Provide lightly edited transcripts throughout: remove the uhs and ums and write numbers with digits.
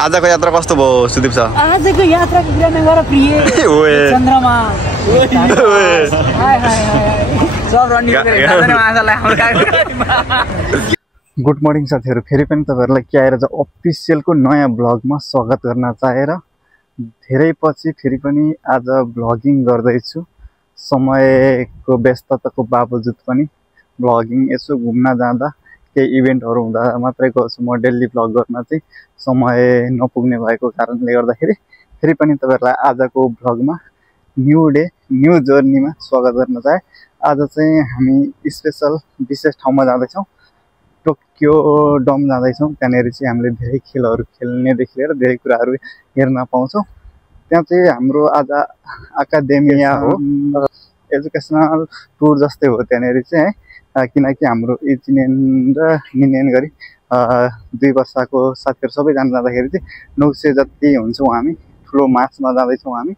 आजको यात्रा कस्तो भयो सुदीप सर? आजको यात्राको कुरा नगर प्रिय चन्द्रमा सब रनिङ गरेर गुड मर्निङ साथीहरु, फेरि पनि तपाईहरुलाई के आएर अफिसियलको नयाँ ब्लगमा स्वागत गर्न चाहेर धेरै पछि फेरि पनि आज ब्लगिङ गर्दैछु। समयको व्यस्तताको बावजुद पनि ब्लगिङ यसो घुम्न जाँदा केही इभेन्टहरु हुँदा मात्रै गर्छु। म डेली ब्लग गर्न चाहिँ समय नपुग्ने भएको कारणले गर्दाखेरि फेरि पनि तपाईहरुलाई आजको ब्लगमा न्यू डे न्यू जर्नीमा स्वागत गर्न चाहे। आज चाहिँ हामी स्पेशल विशेष ठाउँमा जाँदैछौँ, टोकियो डम जाँदैछौँ। त्यहाँनेरि चाहिँ हामीले धेरै खेलहरू खेल्नेदेखि लिएर धेरै कुराहरू हेर्न पाउँछौँ। त्यहाँ चाहिँ हाम्रो आज एकाडेमिया हो, एजुकेसनल टुर जस्तै हो त्यहाँनेरि चाहिँ है। किनकि हाम्रो इचिनेन र निनेन गरी 2 वर्षको साथीहरू सबैजना जाँदाखेरि चाहिँ 900 जति हुन्छौँ हामी। ठुलो मार्चमा जाँदैछौँ हामी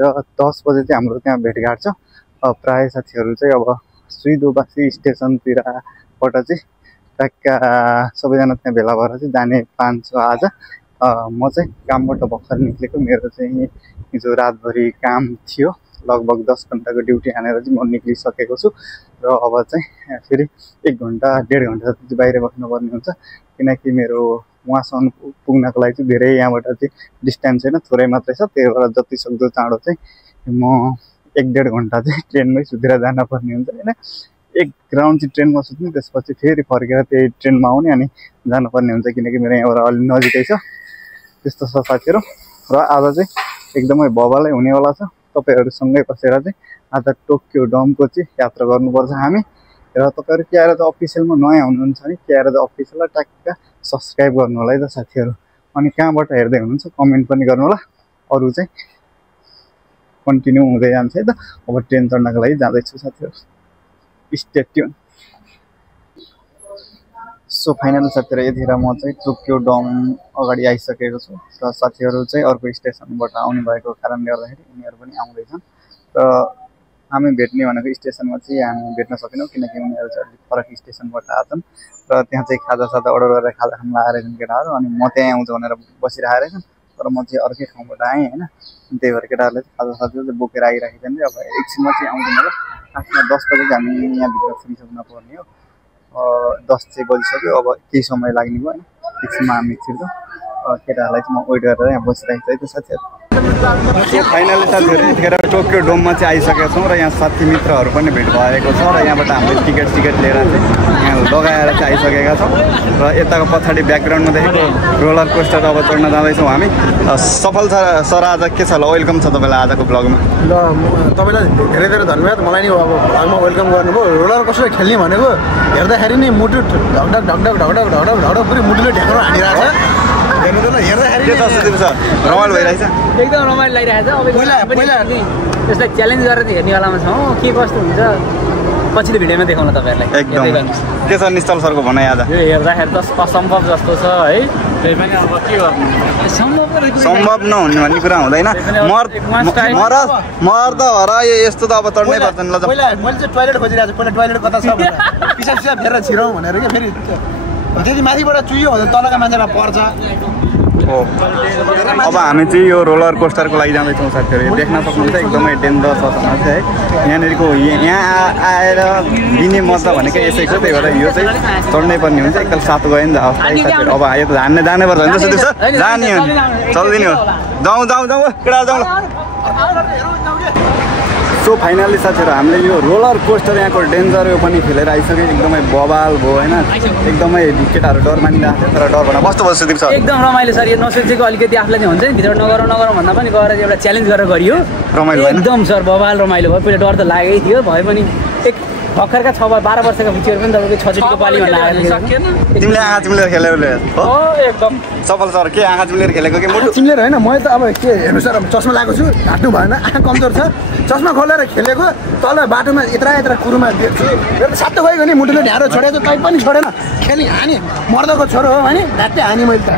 र 10 बजे चाहिँ हाम्रो त्यहाँ भेटघाट छ। प्राय साथीहरू चाहिँ अब सुइदोबासी स्टेसनतिरबाट चाहिँ ट्याक्का सबैजना त्यहाँ भेला भएर चाहिँ जाने प्लान छ आज। म चाहिँ कामबाट भर्खर निक्लेको, मेरो चाहिँ हिजो रातभरि काम थियो, लगभग 10 घण्टाको ड्युटी हानेर चाहिँ म निक्लिसकेको छु र अब चाहिँ फेरि 1 घण्टा 1.5 घण्टा जति बाहिर बस्नुपर्ने हुन्छ। किनकि मेरो वहाँसम्म पुग्नको लागि चाहिँ धेरै यहाँबाट चाहिँ डिस्टेन्स छैन, थोरै मात्रै छ। त्यही भएर जति सक्दो चाँडो चाहिँ म 1.5 घण्टा चाहिँ ट्रेनमै सुतेर जानुपर्ने हुन्छ हैन। एक राउन्ड चाहिँ ट्रेनमा सुत्ने, त्यसपछि फेरि फर्केर त्यही ट्रेनमा आउने अनि जानुपर्ने हुन्छ। किनकि मेरो यहाँबाट अलि नजिकै छ। त्यस्तो छ साथीहरू। र आज चाहिँ एकदमै बवालै हुनेवाला छ। तपाईहरुसँगै बसेर चाहिँ आज टोकियो डमको चाहिँ यात्रा गर्नुपर्छ हामी। र तपाईहरु के आएर चाहिँ अफिसियलमा नयाँ हुनुहुन्छ भने के आएर चाहिँ अफिसियललाई ट्याक्क सब्स्क्राइब गर्नु होला है त साथीहरू। अनि कहाँबाट हेर्दै हुनुहुन्छ कमेन्ट पनि गर्नु होला। अरु चाहिँ कन्टिन्यू हुँदै जान्छ है त। अब ट्रेन चढ्नको लागि जाँदैछु साथीहरू, स्टे ट्युन। सो फाइनल साथीहरू, यतिखेर म चाहिँ टोकियो डम अगाडि आइसकेको छु र साथीहरू चाहिँ अर्को स्टेसनबाट आउने भएको कारणले गर्दाखेरि उनीहरू पनि आउँदैछन् र हामी भेट्ने भनेको स्टेसनमा चाहिँ हामी भेट्न सकेनौँ। किनकि उनीहरू चाहिँ अलिक फरक स्टेसनबाट आछन् र त्यहाँ चाहिँ खाजा अर्डर गरेर खाजा खान आएछन् केटाहरू। अनि म त्यहाँ आउँछु भनेर बसिरहेछन्, तर म चाहिँ अर्कै ठाउँबाट आएँ होइन। त्यही भएर केटाहरूले खाजा चाहिँ बोकेर आइरहेको छन्। अब एकछिनमा चाहिँ आउँदैन होला, आफ्ना 10 बजे चाहिँ हामी यहाँभित्र पुगिसक्नु पर्ने हो। 10 चाहिँ बजिसक्यो, अब केही समय लाग्ने भयो होइन। एकछिनमा हामी छिर्छौँ। केटाहरूलाई चाहिँ म वेट गरेर यहाँ बसिरहेको छु है त साथीहरू। फाइनली साथीहरू यतिखेर टोकियो डोममा चाहिँ आइसकेका छौँ र यहाँ साथी मित्रहरू पनि भेट भएको छ र यहाँबाट हामीले टिकट लिएर चाहिँ यहाँ लगाएर चाहिँ आइसकेका छौँ। र यताको पछाडि ब्याकग्राउन्डमा देखेको रोलर कोस्टर अब चढ्न जाँदैछौँ हामी। सफल छ सर, आज के छ ल? वेलकम छ तपाईँलाई आजको ब्लगमा। ल तपाईँलाई धेरै धेरै धन्यवाद। मलाई नि अब ब्लगमा वेलकम गर्नुभयो। रोलर कोस्टर खेल्ने भनेको हेर्दाखेरि नि मुटु ढकढक ढकढक ढकढक ढकढक ढकढक पुरै मुटुले ढेक्रो हानिरहेको छ। रमाइलो भइरहेछ, एकदम रमाइलो लागिरहेछ। अब त्यसलाई च्यालेन्ज गरेर हेर्नेवालामा छौँ, के कस्तो हुन्छ पछिल्लो भिडियोमा देखाउन तपाईँहरूलाई। एकदम के छ निश्चल सरको भनाइ आज? यो हेर्दाखेरि त असम्भव जस्तो छ है। त्यही पनि अब के गर्नु, सम्भव नहुने भन्ने कुरा हुँदैन। मर त हो र यस्तो त अब चढ्नै पर्छ नि। ल मैले चाहिँ टोइलेट खोजिरहेको छु, पहिला टोइलेट कता छ भनेर पिसाब फेरेर छिरौँ भनेर क्या। फेरि त्यति माथिबाट चुइयो भने तलका मान्छेमा पर्छ। अब हामी चाहिँ यो रोलर कोस्टरको लागि जाँदैछौँ साथीहरू। देख्न सक्नुहुन्छ एकदमै डेन्जर छ है। यहाँनिरको यहाँ आएर दिने मजा भनेको यसैको, त्यही भएर यो चाहिँ चढ्नै पर्ने हुन्छ। एकताल सातो गयो नि साथीहरू। अब यो त जानै पर्छ नि सुदीप सर, जाने हो चल्दिने हो। जाउँ केटा जाउँ। सो फाइनली साथीहरू हामीले यो रोलर कोस्टर यहाँको डेन्जर यो पनि खेलेर आइसक्यो। एकदमै बवाल भयो होइन, एकदमै केटाहरू डर मानिरहेको थियो। तर डर भएन। कस्तो भयो सुदीप सर? एकदम रमाइलो सर। यो नसोचेको अलिकति आफूलाई चाहिँ हुन्छ नि, भित्र नगरौँ भन्दा पनि गएर एउटा च्यालेन्ज गरेर गरियो। रमाइलो एकदम सर, बवाल रमाइलो भयो। पहिला डर त लागेकै थियो, भए पनि एक भर्खरका 12 वर्षका पिक्चर पनि तपाईँको 6 पाली भन्दा तिमीले आँखा चिम्लेर खेल्यौ एकदम सफल सर? के आँखा चिम्लेर खेलेको कि मुटु चिम्लेर होइन? म त अब के हेर्नु सर, अब चस्मा लगाएको छु, ढाट्नु भएन, आँखा कमजोर छ। चस्मा खोलेर खेलेको, तल बाटोमा यत्रा कुरोमा देख्छु। मेरो त सातो गएको नि, मुटुले ढ्यारो छोडेको, तै पनि छोडेन। खेली हानी, मर्दको छोरो हो भने ढाट्टे हानी मैले त।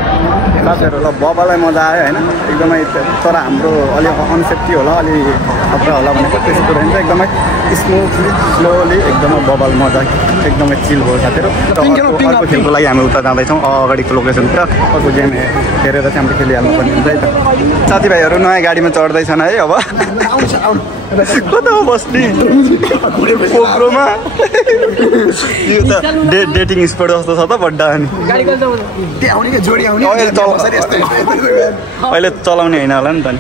साथीहरू ल बबालाई मजा आयो होइन एकदमै। तर हाम्रो अलि अनसेफ्टी होला, अलि खतरा होला भनेको त्यस्तो रहेछ। एकदमै स्मुथली स्लोली एकदमै बबल मजा एकदमै चिल भयो साथीहरू। अर्को खेलको लागि हामी उता जाँदैछौँ अगाडिको लोकेसनतिर। अर्को गेम हेरेर चाहिँ हामीले खेलिहाल्नुपर्ने हुन्छ है त। साथीभाइहरू नयाँ गाडीमा चढ्दैछन् है। अब कता बस्ने पोखरोमा यो त डेटिङ स्पोट जस्तो छ त बड्डा अनि अहिले चलाउने होइन होला नि त नि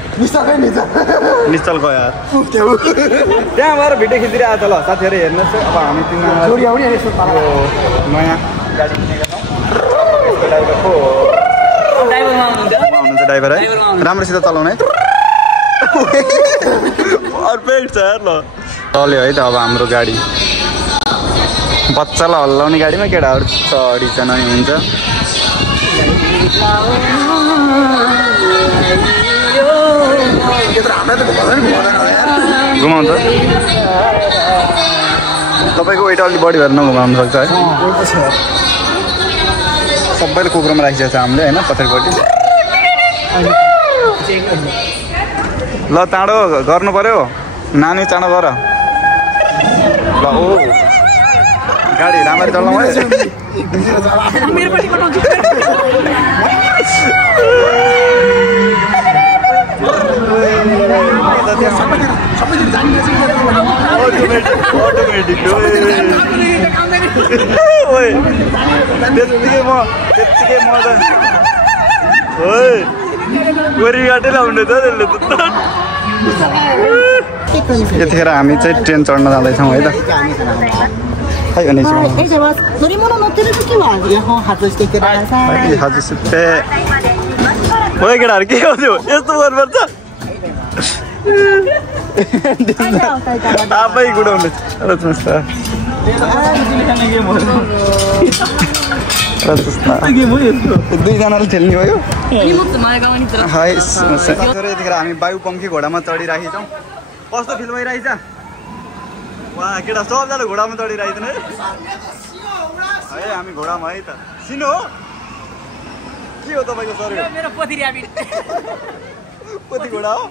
निश्चल गयो यार त्यहाँ गएर भिडियो खिचिरहेको छ ल साथीहरू हेर्नुहोस्। अब हामी तिनीहरू नयाँ गाडी किनेका छौँ। हुनुहुन्छ ड्राइभर है राम्रोसित चलाउने है पर्फेक्ट छ यार। ल चल्यो है त अब हाम्रो गाडी बच्चालाई हल्लाउने गाडीमा केटाहरू चढिछन् अनि हुन्छ। घुमाउँछ तपाईँको वेट अलिक बढी भएर नघुमाउनु सक्छ है। सबैले कुकुरमा राखिसकेको छ हामीले होइन पछाडिपट्टि। ल चाँडो गर्नु पर्यो नानी चाँडो गर ल। ओ गाडी राम्ररी चलाउँ है। त्यत्तिकै मजा गोरीघाटै लाउने त त्यसले यतिखेर हामी चाहिँ ट्रेन चढ्न जाँदैछौँ है त। केटाहरू के गर्छु यस्तो गर्नुपर्छ आफै गुडाउने दुईजनाले खेल्ने हो यो। यतिखेर हामी वायुपङ्खी घोडामा चढिरहेको छौँ। कस्तो फिल भइरहेछ वा केटा सबजना घोडामा चढिरहेछन् है। हामी घोडामा है त सिनो हो के हो तपाईँको सर कति घोडा हो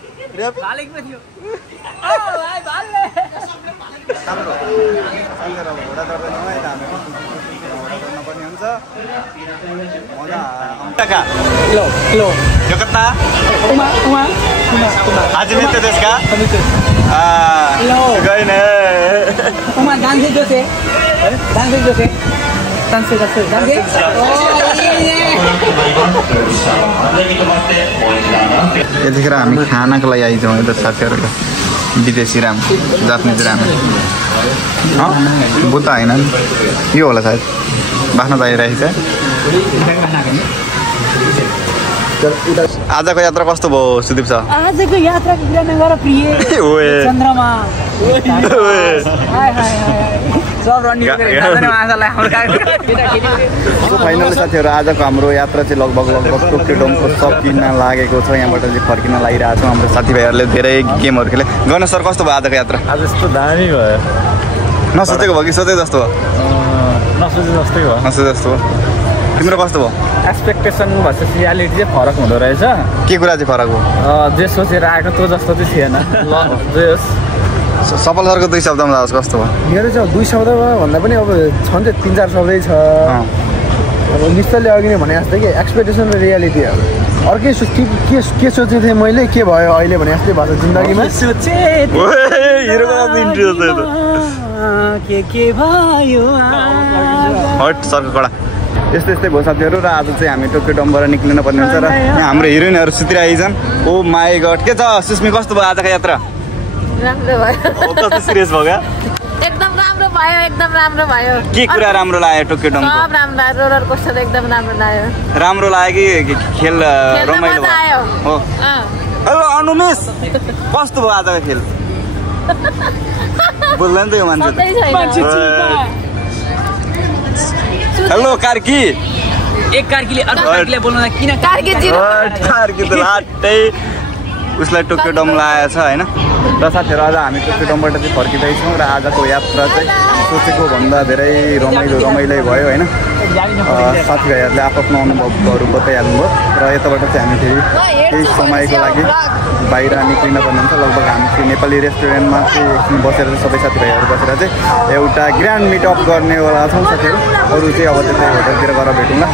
राम्रो घोडा चढ्दैनौँ है त हामी घोडा चढ्नुपर्ने हुन्छ मजा यो कता आज मित्र देशका गएन यतिखेर हामी खानाको लागि आइछौँ है त साथीहरू। विदेशी राम जापानिज राम बुता होइन यो होला सायद बाख्न पाइरहेको छ। आजको यात्रा कस्तो भयो सुदीप सर? आजको यात्रा चन्द्रमा फाइनल साथीहरू आजको हाम्रो यात्रा चाहिँ लगभग टोकियो डोमको सकिन लागेको छ। यहाँबाट चाहिँ फर्किन लागिरहेको छौँ। हाम्रो साथीभाइहरूले धेरै गेमहरू खेले। गणेश सर कस्तो भयो आजको यात्रा? आज यस्तो दामी भयो नसोचेको भयो कि सोचे जस्तो भयो? नसोचे जस्तै भयो। नसोचे जस्तो भयो। तिम्रो कस्तो भयो? एक्सपेक्टेसन भर्सेस रियालिटी चाहिँ फरक हुँदो रहेछ। के कुरा चाहिँ फरक हो? जे सोचेर आएको त्यो जस्तो चाहिँ थिएन। ल जे होस् सफल सरको 2 शब्दमा जाओस् कस्तो भयो? मेरो चाहिँ 2 शब्दमा भन्दा पनि अब छन् चाहिँ 3-4 शब्दै छ। अब निश्चलले अघि नै भने जस्तै कि एक्सपेक्टेसन र रियालिटी हो। अर्कै के सोचेको थिएँ मैले के भयो अहिले भने जस्तै भएको जिन्दगीमा सरको कडा यस्तै यस्तै भयो साथीहरू। र आज चाहिँ हामी टोकियो डोमबाट निक्लिनु पर्ने हुन्छ। र यहाँ हाम्रो हिरोइनहरू सुतिरहेछन्। ओ माई गड के छ सुस्मी कस्तो भयो आजको यात्रा? राम्रो भयो। कस्तो सिरियस भयो क्या? एकदम राम्रो भयो एकदम राम्रो भयो। के कुरा राम्रो लाग्यो टोकियो डोमको? सब राम्रो लाग्यो। रोलर कोस्टर एकदम राम्रो लाग्यो। राम्रो लाग्यो कि खेल रमाइलो भयो? हो। हेलो अनुमेश कस्तो भयो आजको खेल? बोल्दैन त यो मान्छे। हेलो कार्की एक कार्कीले अर्को कार्कीले बोल्नु किन कार्की जिरो कार्की त लाटै उसलाई टोकियो डोम लागेको छ होइन। र साथीहरू आज हामी टोकियो डोमबाट चाहिँ फर्किँदैछौँ। र आजको यात्रा चाहिँ सोचेको भन्दा धेरै रमाइलो भयो होइन। साथीभाइहरूले आफ्नो अनुभवहरू बताइहाल्नुभयो र यताबाट चाहिँ हामी फेरि केही समयको लागि बाहिर निक्लिन पर्ने हुन्छ। लगभग हामी चाहिँ नेपाली रेस्टुरेन्टमा चाहिँ एकछिन बसेर चाहिँ सबै साथीभाइहरू बसेर चाहिँ एउटा ग्रान्ड मिटअप गर्नेवाला छौँ साथीहरू। अरू चाहिँ अब त्यतै होटलतिर गएर भेटौँला।